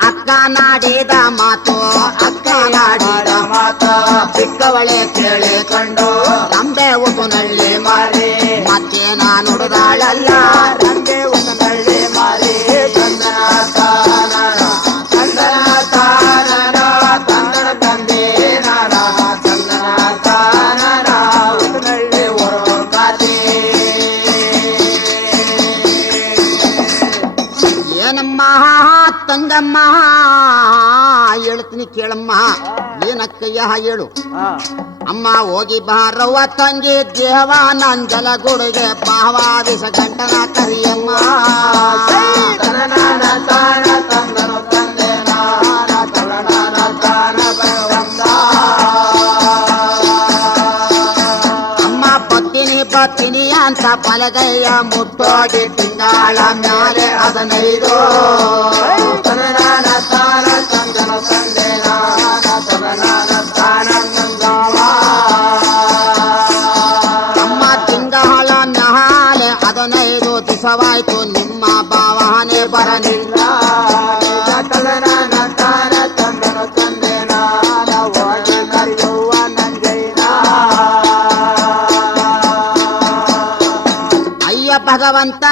ಅಕ್ಕ ನಾಡಿದ ಮಾತು ಅಕ್ಕ ನಾಡಿದ ಮಾತ ಚಿಕ್ಕವಳೆ ಕೇಳಿಕೊಂಡು ರಂಬೆ ಉತುನಳ್ಳಿ ಮಾರಿ ಮತ್ತೆ ನಾನು ನುಡಿದಾಳಲ್ಲ ರಂಗೆ ಒಂದು ನಳ್ಳಿ ಮಾರಿ ತಂದನ ತಾನನ ತಂದನ ತಾನನ ಹೇಳ್ತೀನಿ ಕೇಳಮ್ಮ ಏನಕ್ಕಯ್ಯ ಹೇಳು ಹಾ ಅಮ್ಮ ಹೋಗಿ ಬಾರವ್ವ ತಂಗಿ ದೇವಾನಂದಲ ಗುಡಿಗೆ ಭಾವಾದಿಶ ಗಂಟನ ಕರಿಯಮ್ಮ ತನನ ತಾನ ತಂದನು ತಂದೆ ನಾನ ತನನ ತಾನ ಭಗವಂತ ಅಮ್ಮ ಬತ್ತೀನಿ ಅಂತ ಬಲಗೈಯ ಮುಟ್ಟೋಗಿ ತಿಂಗಳ ಮ್ಯಾಲೆ 15 ತನನ ತಾನ ತಂದನು ತಂದೆ ನಾನ ತನನ ತಾನ ತಂದವ ಅಮ್ಮ ತಿಂಗಳ ಮ್ಯಾಲೆ 15 ದಿವಸವಾಯ್ತು ನಿಮ್ಮ ಭಾವನೆ ಬರಲಿಲ್ಲ ತನನ ತಾನ ತಂದನು ತಂದೆ ನಾನ ಹೋಗಿ ಕರೆಯುವ ನಂಜಯ್ಯನ ಅಯ್ಯ ಭಗವಂತ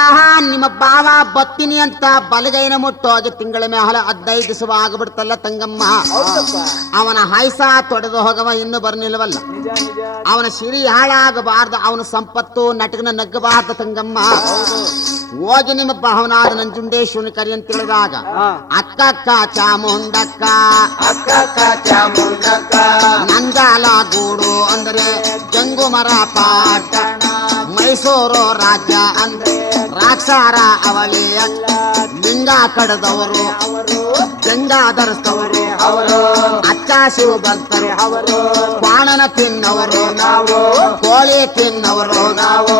ನಿಮ್ಮ ಬಾವ ಬತ್ತೀನಿ ಅಂತ ಬಲಗೈನ ಮುಟ್ಟೋಗಿ ತಿಂಗಳ ಮ್ಯಾಲ 15 ದಿವಸ ಆಗ್ಬಿಡ್ತಲ್ಲ ತಂಗಮ್ಮ ಹೌದಪ್ಪ ಅವನ ಹಾಯ್ಸ ತೊಡೆದು ಹೋಗವ ಇನ್ನು ಬರ್ನಿಲ್ವಲ್ಲ ನಿಜ ನಿಜ ಅವನ ಸಿರಿ ಹಾಳಾಗಬಾರ್ದು ಅವನ ಸಂಪತ್ತು ನಟಕನ ನಗ್ಗಬಾರ್ದು ತಂಗಮ್ಮ ಹೋಗಿ ನಿಮ್ಮ ಭಾವನಾದ ನಂಜುಂಡೇಶ್ವರನ ಕರಿ ಅಂತ ಹೇಳಿದಾಗ ಹಾ ಅಕ್ಕಕ್ಕ ಚಾಮುಂಡಕ್ಕ ಅಕ್ಕ ಚಾಮುಂಡಕ್ಕ ನಂಜಾಲ ಗೂಡು ಅಂದ್ರೆ ಜಂಗು ಮರ ಪಾಟ ಮೈಸೂರು ರಾಜ್ಯ ಅಂದ್ರೆ ರಾಕ್ಷಾರ ಅವಳಿ ಲಿಂಗ ಕಡದವರು ಅವರು ಗಂಗಾ ಧರಿಸ್ತವರು ಅವರು ಅಚ್ಚ ಶಿವ ಭಕ್ತರು ಅವರು ಕ್ವಾಣನ ತಿನ್ನವರು ನಾವು ಕೋಳಿ ತಿನ್ನವರು ನಾವು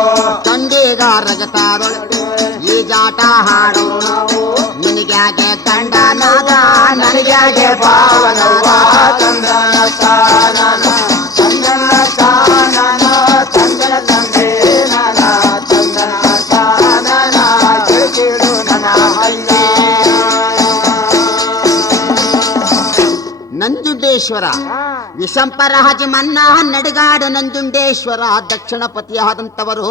ಚಂಡೀಗ ರಗತಾದೊಳಗೆ ಈ ಜಾಟ ಹಾಡೋರು ನಾವು ನಿನಗ್ಯಾಕೆ ಕಂಡನಾದ ನನಗ್ಯಾಕೆ ಪಾವನವ್ವ ಭಾವನವ ಚಂದನ ತಾನನ ಚಂದನ ತಾನನ ಚಂದನ ತಂದೆ ನನ ಚಂದನ ತಾನನ ಕೇಳು ನನ್ನ ಹಳ್ಳಿ ನಂಜುಂಡೇಶ್ವರ ವಿಷಂಪರಾಜ ಮನ್ನ ನಡುಗಾಡು ನಂಜುಂಡೇಶ್ವರ ದಕ್ಷಿಣ ಪತಿಯಾದಂತವರು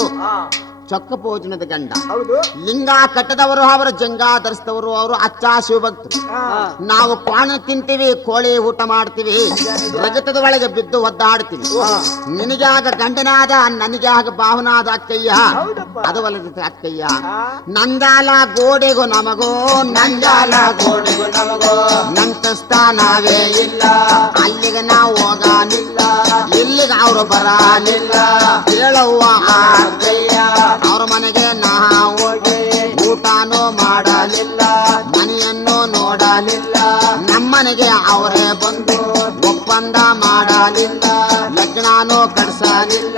ಚೊಕ್ಕ ಭೋಜನದ ಗಂಡ ಹೌದು ಲಿಂಗ ಕಟ್ಟದವರು ಅವರು ಜಂಗ ಧರಿಸಿದವರು ಅವರು ಅಚ್ಚ ಶಿವಭಕ್ತರು ನಾವು ಕ್ವಾಣ ತಿಂತೀವಿ ಕೋಳಿ ಊಟ ಮಾಡ್ತೀವಿ ರಗತದ ಒಳಗೆ ಬಿದ್ದು ಒದ್ದಾಡ್ತೀವಿ ನಿನಗಾಗ ಗಂಡನಾದ ನನಗಾಗ ಭಾವನಾದ ಅಕ್ಕಯ್ಯ ಹೌದಪ್ಪ ಅದು ಒಲದ ಅಕ್ಕಯ್ಯ ನಂದಾಲ ಗೋಡೆಗೂ ನಮಗೋ ನಂದಾಲ ಗೋಡೆಗೂ ನಮಗೋ ನಂತಸ್ತಾ ನಾವೇ ಇಲ್ಲ ಅಲ್ಲಿಗೆ ನಾವು ಹೋಗಾನಿಲ್ಲ ಇಲ್ಲಿಗೆ ಅವರು ಬರಾನಿಲ್ಲ ಹೇಳವ್ವ ಅಕ್ಕಯ್ಯ ಅವ್ರ ಮನೆಗೆ ನಾವು ಹೋಗಿ ಊಟನೂ ಮಾಡಲಿಲ್ಲ ಮನೆಯನ್ನು ನೋಡಲಿಲ್ಲ ನಮ್ಮನೆಗೆ ಅವರೇ ಬಂದು ಒಪ್ಪಂದ ಮಾಡಲಿಲ್ಲ ಲಗ್ನಾನೂ ಕಟ್ಸಲಿಲ್ಲ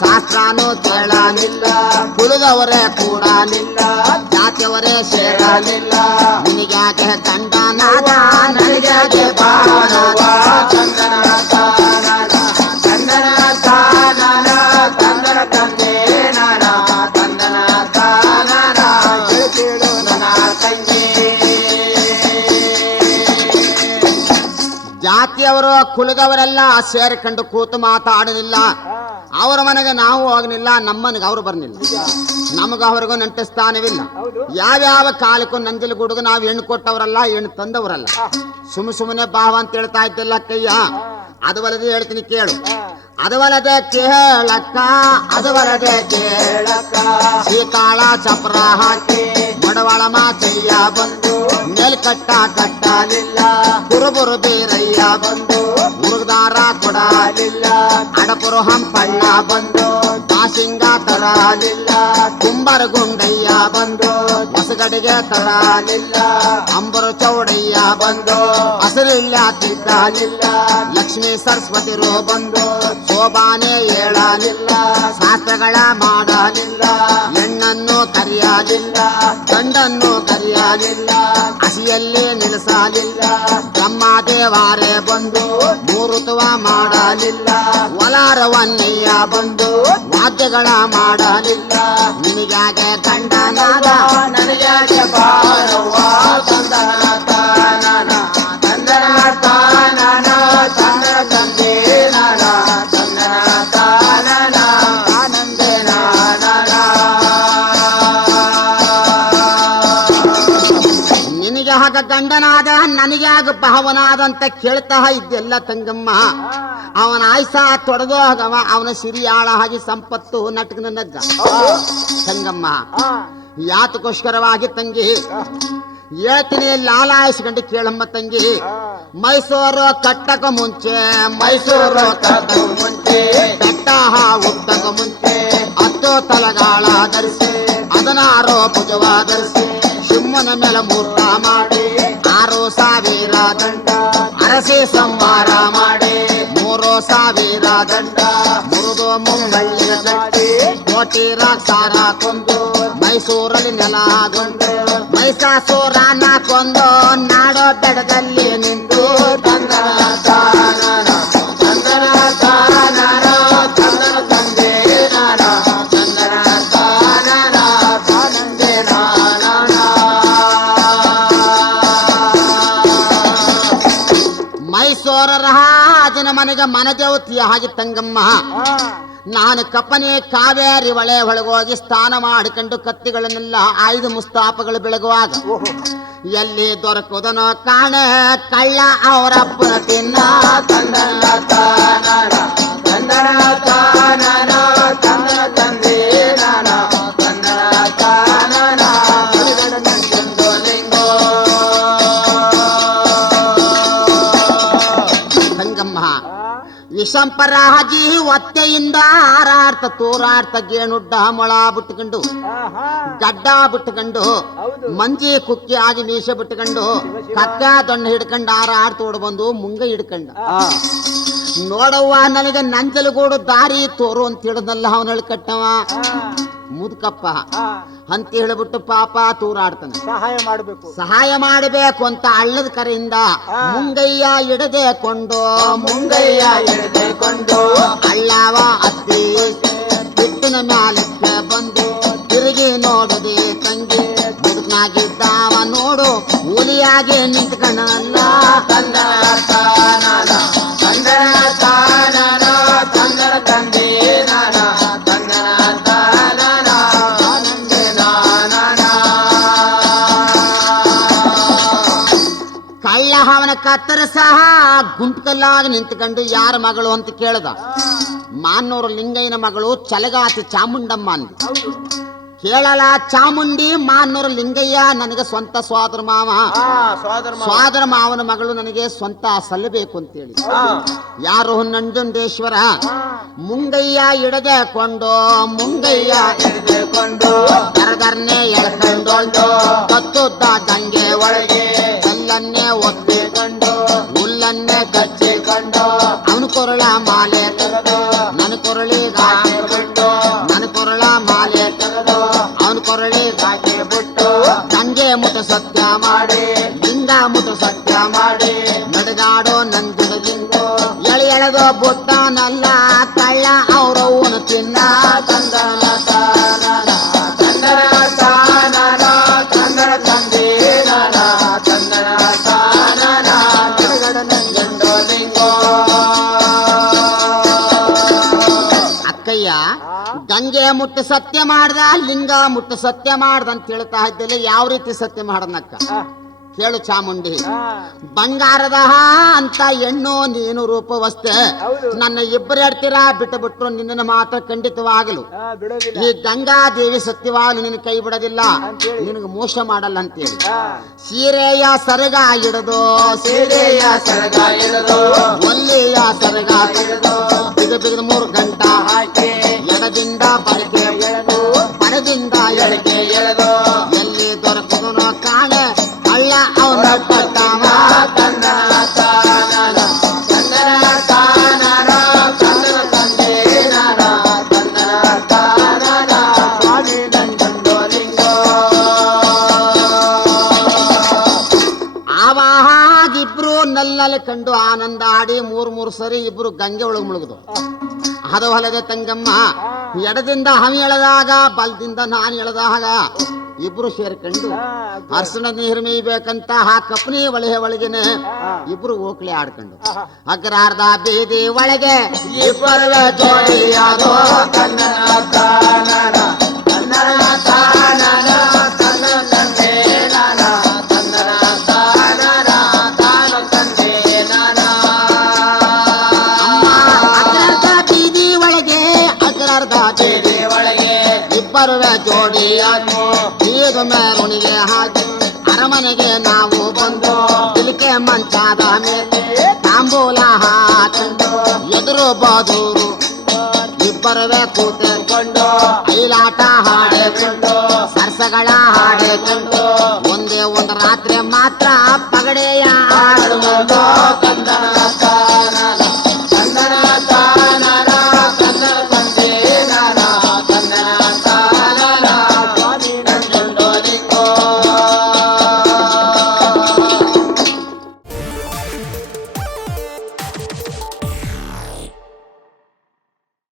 ಶಾಸ್ತ್ರನೂ ಕೇಳಲಿಲ್ಲ ಕುಳಿದವರೇ ಕೂಡಲಿಲ್ಲ ಜಾತಿಯವರೇ ಸೇರಲಿಲ್ಲ ನಿನಗ್ಯಾಕೆ ಗಂಡನಾದ ನನಗ್ಯಾಕೆ ಪಾವನವ್ವ ಬಾಣವ ಚಂದನ ತಾನನ ಚಂದನ ತಾನನ ಚಂದನ ತಂದೆ ನನ ಚಂದನ ತಾನನ ಕೇಳು ನನ್ನ ತಂಗಿ ಜಾತಿಯವರು ಕುಲದವರೆಲ್ಲ ಸೇರಿಕೊಂಡು ಕೂತು ಮಾತಾಡಲಿಲ್ಲ ಅವರ ಮನೆಗೆ ನಾವು ಹೋಗಲಿಲ್ಲ ನಮ್ಮನೆಗೆ ಅವರು ಬರ್ನಿಲ್ಲ ನಮಗ ಅವ್ರಿಗೂ ನಂಟಿಸ್ತಾನವಿಲ್ಲ ಹೌದು ಯಾವ್ಯಾವ ಕಾಲಕ್ಕೂ ನಂಜಲು ಗುಡುಗ ನಾವು ಹೆಣ್ಣು ಕೊಟ್ಟವರಲ್ಲ ಹೆಣ್ಣು ತಂದವರಲ್ಲ ಸುಮ್ಮನೆ ಭಾವ ಅಂತ ಹೇಳ್ತಾ ಇದ್ದಲ್ಲ ಕಯ್ಯ ಅದು ಬಲದೆ ಹೇಳ್ತೀನಿ ಕೇಳು ಅದು ಬಲದೆ ಕೇಳಕ್ಕ ಅದು ಬಲದೆ ಹೇಳಕ್ಕ ಸೀತಾಳ ಚಪ್ರ ಹಾಕಿ ಮಡವಾಳ ಮಾಚಯ್ಯ ಬಂದು ಮೇಲ್ಕಟ್ಟ ಕಟ್ಟಲಿಲ್ಲ ಕುರುಬುರು ಬೀರಯ್ಯ ಬಂದು ಮುರುಗದಾರ ಕೊಡಲಿಲ್ಲ ಅಡಪುರು ಹಂಪಣ್ಣ ಬಂದು ದಾಸಿಂಗ ತರಲಿಲ್ಲ ಕುಂಬರ ಗುಂಡಯ್ಯ ಬಂದು ಹೊಸಗಡೆಗೆ ತರಲಿಲ್ಲ ಅಂಬರು ಚೌಡಯ್ಯ ಬಂದು ಹಸಿರಿಲ್ಲ ತಿದ್ದಲಿಲ್ಲ ಲಕ್ಷ್ಮೀ ಸರಸ್ವತಿರು ಬಂದು ಶೋಭಾನೆ ಹೇಳಲಿಲ್ಲ ಶಾಸ್ತ್ರಗಳ ಮಾಡಲಿಲ್ಲ ಹೆಣ್ಣನ್ನು ಕರೆಯಲಿಲ್ಲ ಗಂಡನ್ನು ಕರೆಯಲಿಲ್ಲ ಹಸಿಯಲ್ಲಿ ನಿಲ್ಲಿಸಲಿಲ್ಲ ಬ್ರಹ್ಮದೇವಾರೇ ಬಂದು ಮೂರುತ್ವ ಮಾಡಲಿಲ್ಲ ವಲಾರವನ್ನಯ್ಯ ಬಂದು ವಾದ್ಯಗಳ ಮಾಡಲಿಲ್ಲ ನಿನಗ್ಯಾಕೆ ಗಂಡನಾದ ನನಗ್ಯಾಕೆ ಪಾವನವ್ವ ಚಂದನ ತಾನನ ಚಂದನ ತಾನನ ಚಂದನ ತಂದೆ ನನ ಚಂದನ ತಾನನ ಆನಂದೇ ನಾನನ ನಿನಗೆ ಆಗ ಗಂಡನಾದ ನನಗೆ ಆಗ ಭಾವನಾದ ಅಂತ ಕೇಳ್ತಾ ಇದ್ದೆಲ್ಲ ತಂಗಮ್ಮ ಅವನ ಆಯ್ಸ ತೊಡೆದು ಹೋಗವ ಅವನ ಸಿರಿಯಾಳ ಹಾಗೆ ಸಂಪತ್ತು ನಟಕನ ನಗ್ಗ ತಂಗಮ್ಮ ಯಾತಕ್ಕೋಸ್ಕರವಾಗಿ ತಂಗಿ ಹೇಳ್ತೀನಿ ಲಾಲಾಯಿಸ್ಕೊಂಡು ಕೇಳಮ್ಮ ತಂಗಿ. ಮೈಸೂರು ಕಟ್ಟಕ ಮುಂಚೆ ಮೈಸೂರು ಕಟ್ಟಕ ಮುಂಚೆ ಬೆಟ್ಟ ಹುಟ್ಟಕ ಮುಂಚೆ 10 ತಲಗಾಳ ಧರಿಸಿ 16 ಭುಜವ ಧರಿಸಿ ಸಿಂಹನ ಮೇಲೆ ಮೂರ್ತ ಮಾಡಿ 6,000 ದಂಡ ಅರಸಿ ಸಂಹಾರ ಮಾಡಿ 3,000 ದಂಡ ಮುರಿದು ಮುಂಬೈಯ ಗಟ್ಟಿ ಕೋಟಿ ರಾಕ್ಷಾರ ಕೊಂದು ಮೈಸೂರಲ್ಲಿ ನೆಲಗೊಂಡು ಮೈಸಾಸುರನ ಕೊಂದು ನಾಡೋ ಬೆಡದಲ್ಲಿ ನಿಂತು ತಂದನ ತಾನನ ತಂದನ ತಾನನ ತಂದನ ತಂದೆ ನಾನ ತಂದನ ತಾನನ ತಾನಂದೆ ನಾನ. ಮೈಸೂರ ರಾಜನ ಮನೆಗೆ ಮನದೇವತಿಯ ಹಾಗೆ ತಂಗಮ್ಮ. ನಾನು ಕಪ್ಪನೆ ಕಾವೇರಿ ಹೊಳೆ ಒಳಗೋಗಿ ಸ್ನಾನ ಮಾಡಿಕೊಂಡು ಕತ್ತಿಗಳನ್ನೆಲ್ಲ ಆಯ್ದು ಮುಸ್ತಾಪಗಳು ಬೆಳಗುವಾಗ ಎಲ್ಲಿ ದೊರಕುದನೋ ಕಾಣೆ ಕಳ್ಳ ಅವರಪ್ಪನ ತಿನ್ನ ತಂದನ ತಾನನ ತಂದನ ತಾನನ ತಂದನ ತಂದೆ ನಾನ ತಂದನ ತಾನನ ತಂದನ ಲಿಂಗೋ. ತಂಗಮ್ಮ ವಿಷಂಪರಾಜಿ ಒತ್ತೆಯಿಂದ ಹಾರಾಡ್ತ ತೂರಾಡ್ತ ಗೇಣುಡ್ಡ ಮೊಳ ಬಿಟ್ಟುಕೊಂಡು ಗಡ್ಡ ಬಿಟ್ಟುಕೊಂಡು ಮಂಜಿ ಕುಕ್ಕಿ ಆಗಿ ಮೀಸೆ ಬಿಟ್ಟುಕೊಂಡು ಕಕ್ಕ ದೊಣ್ಣೆ ಹಿಡ್ಕೊಂಡು ಹಾರಾಡ್ ತೋಡ್ ಬಂದು ಮುಂಗ ಹಿಡ್ಕಂಡ. ನೋಡವ್ವ ನನಗೆ ನಂಜಲಗೂಡು ದಾರಿ ತೋರು ಅಂತ ಹೇಳಿದ್ನಲ್ಲ ಅವನ ಕಟ್ಟವ ಮುದ್ಕಪ್ಪ ಅಂತ ಹೇಳಿಬಿಟ್ಟು ಪಾಪ ತೂರಾಡ್ತಾನೆ. ಸಹಾಯ ಮಾಡಬೇಕು ಅಂತ ಹಳ್ಳದ ಕರೆಯಿಂದ ಮುಂಗಯ್ಯ ಹಿಡದೆ ಕೊಂಡು ಮುಂಗಯ್ಯ ಹಿಡಿದುಕೊಂಡು ಹಳ್ಳವ ಹತ್ತಿ ಬಿಟ್ಟಿನ ಮ್ಯಾಲಕ್ಕೆ ಬಂದು ತಿರುಗಿ ನೋಡದೆ ತಂಗಿ ಮುದುಕನಾಗಿದ್ದಾವ ನೋಡು ಹುಲಿಯಾಗಿ ನಿಂತ್ಕೊಂಡಲ್ಲ. ತಂದನ ತಾನನ ತಂದನ ತಾನನ ತಂದನ ತಂದೆ ನಾನ ತಂದನ ತಾನನ ತಾನಂದೆ ನಾನ. ಕಳ್ಳ ಅವನ ಕತ್ತರ ಸಹ ಗುಂಟ್ಕಲ್ಲಾಗಿ ನಿಂತ್ಕೊಂಡು ಯಾರ ಮಗಳು ಅಂತ ಕೇಳ್ದ. ಮಾನ್ನೂರು ಲಿಂಗಯ್ಯನ ಮಗಳು ಚಲಗಾತಿ ಚಾಮುಂಡಮ್ಮ ಅಂದ. ಕೇಳಲ ಚಾಮುಂಡಿ ಮಾನ್ನೂರು ಲಿಂಗಯ್ಯ ನನಗೆ ಸ್ವಂತ ಸೋದರ ಮಾವ, ಸೋದರ ಮಾವನ ಮಗಳು ನನಗೆ ಸ್ವಂತ ಸಲ್ಲಬೇಕು ಅಂತೇಳಿ ಯಾರು ನಂಜುಂಡೇಶ್ವರ ಮುಂಗಯ್ಯ ಹಿಡದೆ ಕೊಂಡು ಮುಂಗಯ್ಯ ಹಿಡಿದುಕೊಂಡು ಕರದರ್ನೆ ಎಳ್ಕೊಂಡು ಕತ್ತುದ್ದ ದಂಗೆ ಒಳಗೆ ಕಲ್ಲನ್ನೇ ಒತ್ತಿಕೊಂಡು ಹುಲ್ಲನ್ನೇ ಕಚ್ಚಿಕೊಂಡು ಅವನು ಕೊರಳ ಮಾಲೆ ತೆಗೆದು ನನ್ನ ಕೊರಳಿಗೆ ಹಾಕಿಬಿಟ್ಟು ನನ್ನ ಕೊರಳ ಮಾಲೆ ತೆಗೆದು ಅವನು ಕೊರಳಿಗೆ ಹಾಕಿಬಿಟ್ಟು ಗಂಗೆ ಮುಟ ಸತ್ಯ ಮಾಡಿ ಲಿಂಗ ಮುಟ ಸತ್ಯ ಮಾಡಿ ನಡೆದಾಡೋ ನಂಜುಡಲಿಂಗ ಎಳೆದೋ ಬುಟ್ಟನಲ್ಲ ಕಳ್ಳ ಅವರವನು ತಿನ್ನ. ತಂದನ ತಾನನ ತಂದನ ತಾನನ ತಂದನ ತಂದೆ ನಾನ ತಂದನ ತಾನನ ಗಡಗಡನಂಜಂಡೋ ಲಿಂಗೋ. ಅಕ್ಕಯ್ಯ ಗಂಗೆ ಮುಟ್ಟು ಸತ್ಯ ಮಾಡ್ದ ಲಿಂಗ ಮುಟ್ಟು ಸತ್ಯ ಮಾಡ್ದ ಅಂತ ಹೇಳ್ತಾ ಇದ್ದಿಲ್ಲ. ಯಾವ ರೀತಿ ಸತ್ಯ ಮಾಡನಕ್ಕ ಕೇಳು ಚಾಮುಂಡಿ. ಬಂಗಾರದ ಅಂತ ಹೆಣ್ಣು ನೀನು ರೂಪವಸ್ತೆ ನನ್ನ ಇಬ್ಬರು ಹೇಳ್ತೀರಾ ಬಿಟ್ಟು ಬಿಟ್ರು ನಿನ್ನ ಮಾತ್ರ ಖಂಡಿತವಾಗಲು ಈ ಗಂಗಾದೇವಿ ಸತ್ಯವಾಗಲು ನಿನ್ನ ಕೈ ಬಿಡೋದಿಲ್ಲ, ನಿನಗೆ ಮೋಸ ಮಾಡಲ್ಲ ಅಂತೇಳಿ ಸೀರೆಯ ಸರಗ ಹಿಡಿದು ಸೀರೆಯ ಸರಗ ಹಿಡಿದು ಒಲ್ಲೆಯ ಸರಗ ಹಿಡಿದು ಬಿಗ ಬಿಗದ 3 ಗಂಟ ಹಾಕಿ ಎಡದಿಂದ ಬಡಕೆ ಎಳೆದು ಬಡದಿಂದ ಎಡಕ್ಕೆ ಎಳೆದು ಎಲ್ಲಿ ದೊರಕುದನೋ ಕಾಣೆ ಕಳ್ಳ ಅವನ ಕಟ್ಟವ. ತಂದನ ತಾನನ ತಂದನ ತಾನನ ತಂದನ ತಂದೆ ನಾನ ತಂದನ ತಾನನ ಸ್ವಾಮಿ ನಂಜಂಡೋ ಲಿಂಗೋ. ಆವಾಗಿಬ್ರು ನಲ್ಲಲ್ಲಿ ಕಂಡು ಆನಂದ ಆಡಿ 3 ಸರಿ ಇಬ್ರು ಗಂಗೆ ಒಳಗೆ ಮುಳುಗುದು. ಅದು ಹೊಲದೆ ತಂಗಮ್ಮ ಎಡದಿಂದ ಹಮಿ ಎಳೆದಾಗ ಬಲದಿಂದ ನಾನು ಎಳೆದಾಗ ಇಬ್ರು ಸೇರ್ಕೊಂಡು ಅರ್ಶನ ನೀರು ಮೇಯ್ಬೇಕಂತ ಆ ಕಪ್ಪನಿ ಒಳಗೆನೆ ಇಬ್ರು ಓಕ್ಲಿ ಆಡ್ಕೊಂಡು ಅಗ್ರಾರ್ಧ ಬೀದಿ ಒಳಗೆ ಇಬ್ಬರ ಜೋಡಿಯಾದೋ ತಂದನ ತಾನನ ತಂದನ ತಾನನ ತಂದನ ತಂದೆ ನಾನ ತಂದನ ತಾನನ ತಾನ ತಂದೆ ನಾನ. ಅಗ್ರಾರ್ಧ ಬೀದಿ ಒಳಗೆ ಅಗ್ರಾರ್ಧ ಬೀದಿ ಒಳಗೆ ಇಬ್ಬರು ಜೋಡಿಯಾಗಿ ಬೀಗ ಮೆರವಣಿಗೆ ಹಾಕಿ ಮನೆಗೆ ನಾವು ಬಂದು ಇಲಿಕೆ ಮಂಚಾದ ಮೇಲೆ ತಾಂಬೂಲ ಹಾಕೊಂಡು ಎದುರು ಬಾದೂರು ಇಬ್ಬರವೇ ಕೂತುಕೊಂಡು ಐಲಾಟ ಹಾಡಿಕೊಂಡು ಸರ್ಸಗಳ ಹಾಡಿಕೊಂಡು ಒಂದೇ ಒಂದು ರಾತ್ರಿ ಮಾತ್ರ ಪಗಡೆಯ ಆಡುವುದು ಕಂದನ